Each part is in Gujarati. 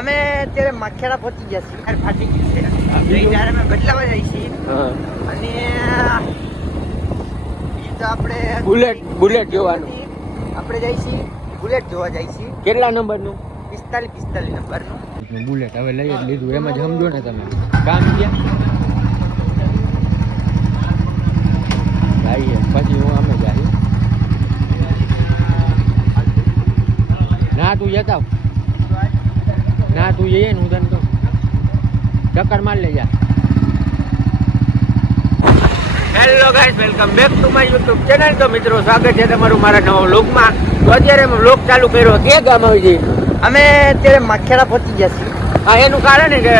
અમે અત્યારે માખેડા પહોંચી ગયા છીએ. ટાયર ફાટી ગયું છે. ટાયર અમે બદલાવા જઈએ છીએ. અને ઈ તો આપણે બુલેટ જોવાનું. આપણે જઈએ છીએ બુલેટ જોવા જઈએ છીએ. કેટલા નંબરનું? 45 નંબરનું બુલેટ હવે લઈ જ લીધું. એમ જ સમજો ને તમે. કામ ગયા પછી હું અમે જાય ના તું જતા ના તું જઈએ ને હું તને કહું ચક્કર માર લઈ જા. Hello guys, welcome back to my YouTube channel. તો મિત્રો સ્વાગત છે તમારું મારા નવા વ્લોગમાં. તો અત્યારે અમે વ્લોગ ચાલુ કર્યો. કે ગામ આવી જઈએ અમે અત્યારે માખેડા પહોંચી ગયા છીએ. હા એનું કારણ કે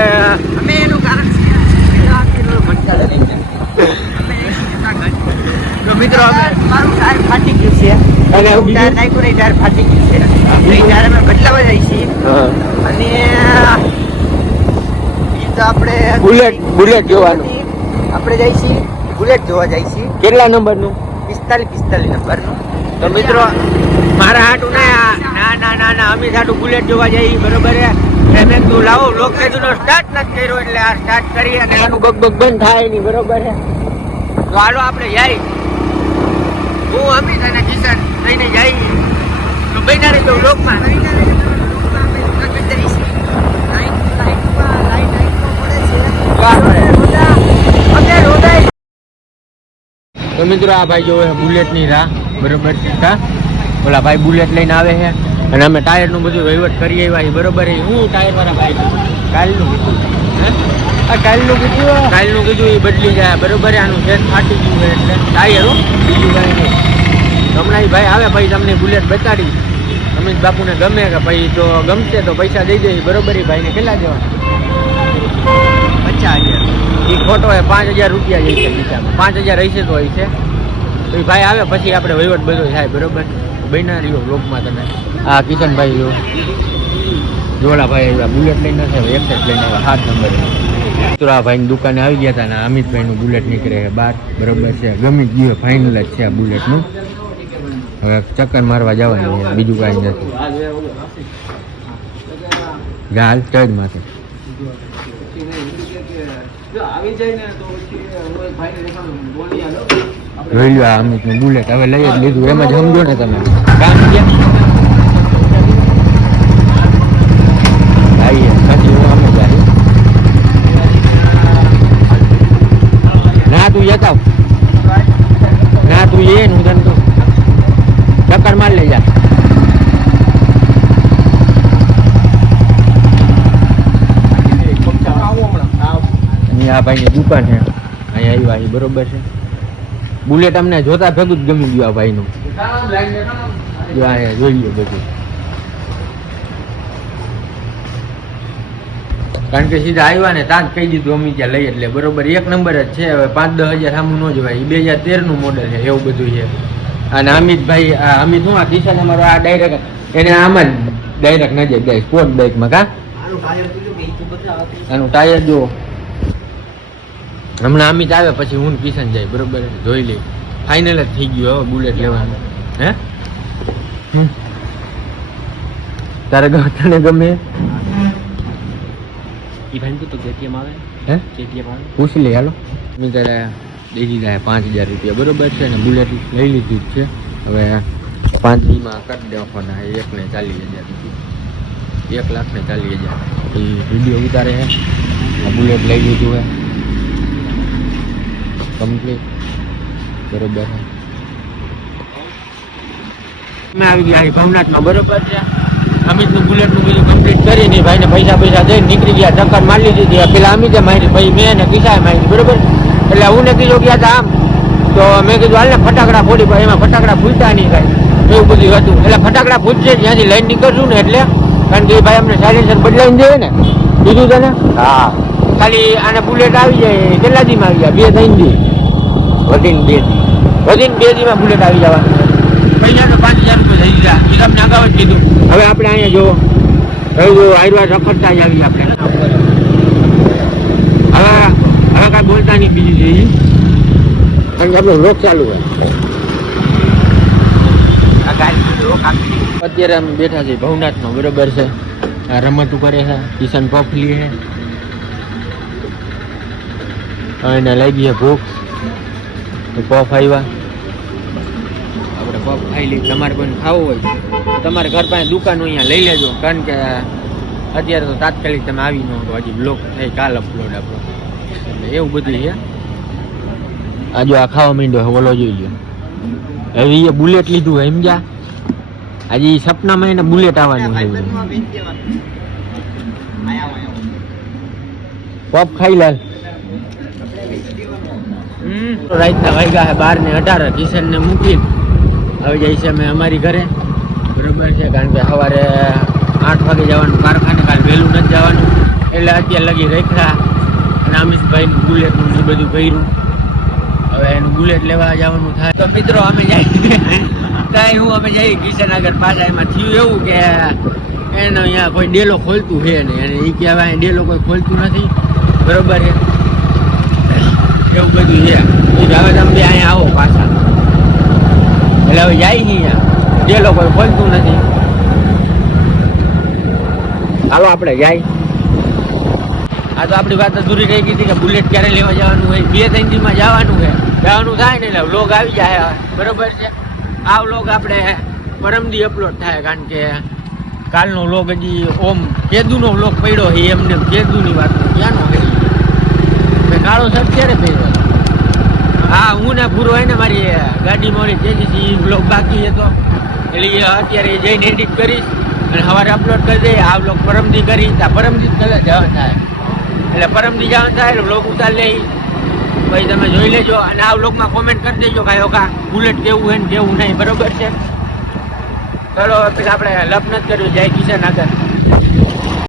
તો મિત્રો મારું ટાયર ફાટી ગયું છે અને ટાયર નાખ્યું નહીં, ટાયર ફાટી ગયું છે. ટાયર અમે બદલાવા જઈએ છીએ. અને ઈ તો આપણે બુલેટ જોવાનું. આપણે જઈએ છીએ બુલેટ જોવા જઈએ છીએ. કેટલા નંબરનું? 45 નંબરનું. તો મિત્રો મારા હાટું ના અમી હાટું બુલેટ જોવા જઈએ બરોબર છે. મેં તું લાવો લોકેશન સ્ટાર્ટ નથી કર્યો એટલે આ સ્ટાર્ટ કરી અને આનું બગ બંધ થાય નહીં બરોબર છે. તો હાલો આપણે જઈએ. હું અમિત અને કિશન લઈને જઈએ. તો બન્યા રહેજો લોકમાં. તો મિત્રો આ ભાઈ જોવે બુલેટની રાહ બરોબર છે. ઓલા ભાઈ બુલેટ લઈને આવે છે અને અમે ટાયરનું બધું વહીવટ કરી આવ્યા બરોબર. હું ટાયર વાળા ભાઈ કાલનું કીધું કાલનું કીધું એ બદલી જાય બરોબર. આનું સેટ ફાટી ગયું છે એટલે ટાયર બીજું કાંઈ નહીં. હમણાં ભાઈ આવે ભાઈ તમને બુલેટ બતાડી. અમિત બાપુને ગમે કે ભાઈ તો ગમશે તો પૈસા દઈ દઈએ બરોબર. એ ભાઈને કેટલા દેવાના? 50,000. એ ખોટો હોય 5,000 રૂપિયા જઈ છે બીજામાં. 5,000 રહેશે તો હોય છે. તો એ ભાઈ આવે પછી આપણે વહીવટ બધો થાય બરોબર. બન્યા રહ્યો લોકમાં તમે. હા કિશનભાઈ જોલા ભાઈ બુલેટ લઈને નથી એક્સેસ લઈને આવ્યા 7 નંબર. તો આ ભાઈની દુકાને આવી ગયા હતા ને અમિતભાઈનું બુલેટ નીકળે છે બહાર બરોબર છે. ગમી ગયું ફાઇનલ જ છે આ બુલેટનું. હવે ચક્કર મારવા જવાનું છે, બીજું કાંઈ નથી. ગાલ ચડ માથે જોઈ લો આ અમિતનું બુલેટ હવે લઈ જ લીધું. એમ જ સમજો ને તમે. કામ ગયા પછી હું અમે જાય ના તું જતા ના તું જઈએ ને હું તને કહું ચક્કર માર લઈ જા. અહીંયા આ ભાઈની દુકાન છે. અહીંયા આવ્યા બરોબર છે. બુલેટ અમને જોતા ભેગું જ ગમી ગયું આ ભાઈનું. જો અહીંયા જોઈ લો બધું. કારણ કે સીધા આવ્યા ને ત્યાં જ કહી દીધું અમે ત્યાં લઈ એટલે બરોબર. 1 નંબર જ છે. હવે 5-10 હજાર સામું ન જવાય. 2013નું મોડલ છે એવું બધું છે. અને અમિતભાઈ અમિત શું આ કિશન અમારો આ ડાયરેક્ટ એને આમાં જ ડાયરેક્ટ ન જાય સ્પોર્ટ બાઇકમાં. કા આનું ટાયર જો હમણાં અમિત આવે પછી હું કિશન જાય બરોબર. જોઈ લઈ ફાઇનલ જ થઈ ગયું હવે બુલેટ લેવાનું. હે તારે તને ગમે પૂછી લે હાલો. મેં તારે દઈ દીધા 5,000 રૂપિયા બરોબર છે. ને બુલેટ લઈ લીધું જ છે. હવે 5માં કરી દેવાના 1,40,000 રૂપિયા. 1,40,000 એ વિડીયો ઉતારે છે. આ બુલેટ લઈ લીધું હે કમ્પ્લીટ બરોબર. અમે આવી ગયા ભવનાથમાં બરોબર છે. અમિતનું બુલેટનું બીજું કમ્પ્લીટ કરીને ભાઈને પૈસા દઈને નીકળી ગયા. ચક્કર મારી લીધી. પેલા અમિતે મારી ભાઈ મેં ને કિસાએ મારી બરોબર. એટલે હું ને કીધું ગયા હતા આમ તો મેં કીધું હાલ ને ફટાકડા ફોડી પણ એમાં ફટાકડા ફૂટતા નહીં કાંઈ એવું બધું હતું. એટલે ફટાકડા ફૂટશે જ્યાંથી લઈને નીકળશું ને એટલે કારણ કે એ ભાઈ અમને સાયલેન્સર બદલાવીને દે ને કીધું તને. હા ખાલી આને બુલેટ આવી જાય કેટલા દીમાં આવી જાય? 2-3 દી વધીને 2 દીમાં બુલેટ આવી જવાનું. પૈસા તો 5,000 રૂપિયા થઈ ગયા. એ તમને અગાઉ જ કીધું. હવે આપણે અહીંયા જો આયુર્વેદ રખડતા જ આવી આપણે. હવે કાંઈ બોલતા નહીં બીજું જોઈએ કારણ કે આપણો રોગ ચાલુ હોય. અત્યારે અમે બેઠા છીએ ભવનાથમાં બરોબર છે. આ રમતું કરે છે કિશન પફ લે છે અને લાગી છે ભૂખ તો પફ આવ્યા આપણે પફ ખાઈ લઈએ. તમારે કોઈને ખાવું હોય તો તમારે ઘર પાસે દુકાન અહીંયા લઈ લેજો કારણ કે અત્યારે તો તાત્કાલિક તમે આવી ન હતો હજી બ્લોગ થઈ કાલ અપલોડ આપણો એટલે એવું બધું છે. આ જો આ ખાવા માંડ્યો ઓલો જોઈ લો હવે એ બુલેટ લીધું હોય સમજ્યા આજે સપનામાં એને બુલેટ આવવાનું છે. પપ ખાઈ લાલ રાતના વાગ્યા છે 12:18 કિશનને મૂકીને હવે જાય છે અમે અમારી ઘરે બરોબર છે કારણ કે સવારે 8 વાગે જવાનું કારખાને કાલ વહેલું નથી જવાનું એટલે અત્યારે લગી રેખા અને અમિતભાઈનું બુલેટનું એ બધું કર્યું હવે એનું બુલેટ લેવા જવાનું થાય. તો મિત્રો અમે જઈએ કાંઈ હું અમે જઈએ કિશન આગળ પાછા એમાં થયું એવું કે એને અહીંયા કોઈ ડેલો ખોલતું છે નહીં અને એ કે હવે અહીંયા ડેલો કોઈ ખોલતું નથી બરોબર છે એવું બધું છે. હવે તમે બે અહીંયા આવો પાછા એટલે હવે જાય નહીં અહીંયા ડેલો કોઈ ખોલતું નથી. હાલો આપણે જાય. આ તો આપણી વાત અધૂરી રહી ગઈ હતી કે બુલેટ ક્યારે લેવા જવાનું હોય 2-3 દિવસમાં જવાનું થાય ને એટલે વ્લોગ આવી જાય બરોબર છે. આ વ્લોગ આપણે પરમદી અપલોડ થાય કારણ કે કાલનો વ્લોગ હજી ઓમ કેદુનો વ્લોગ પડ્યો છે એમને કેદુની વાત ક્યાંનો કરી મેં કાળો શર્ટ ક્યારે પહેર્યો હા હું ને પૂરો હોય ને મારી ગાડીમાં ઓલી તેજી એ વ્લોગ બાકી હતો એટલે અત્યારે જઈને એડિટ કરીશ અને સવારે અપલોડ કરી દઈએ. આ વ્લોગ પરમદી કરી પરમદી કદાચ જવા થાય એટલે પરમદી જવાનું થાય એટલે વ્લોગ ઉતાર લે પછી તમે જોઈ લેજો અને આ વ્લોગમાં કોમેન્ટ કરી દેજો ભાઈ ઓકા બુલેટ કેવું છે ને કેવું નહીં બરોબર છે. ચલો પછી આપણે લપ નથી કર્યું જય કિશન આગળ.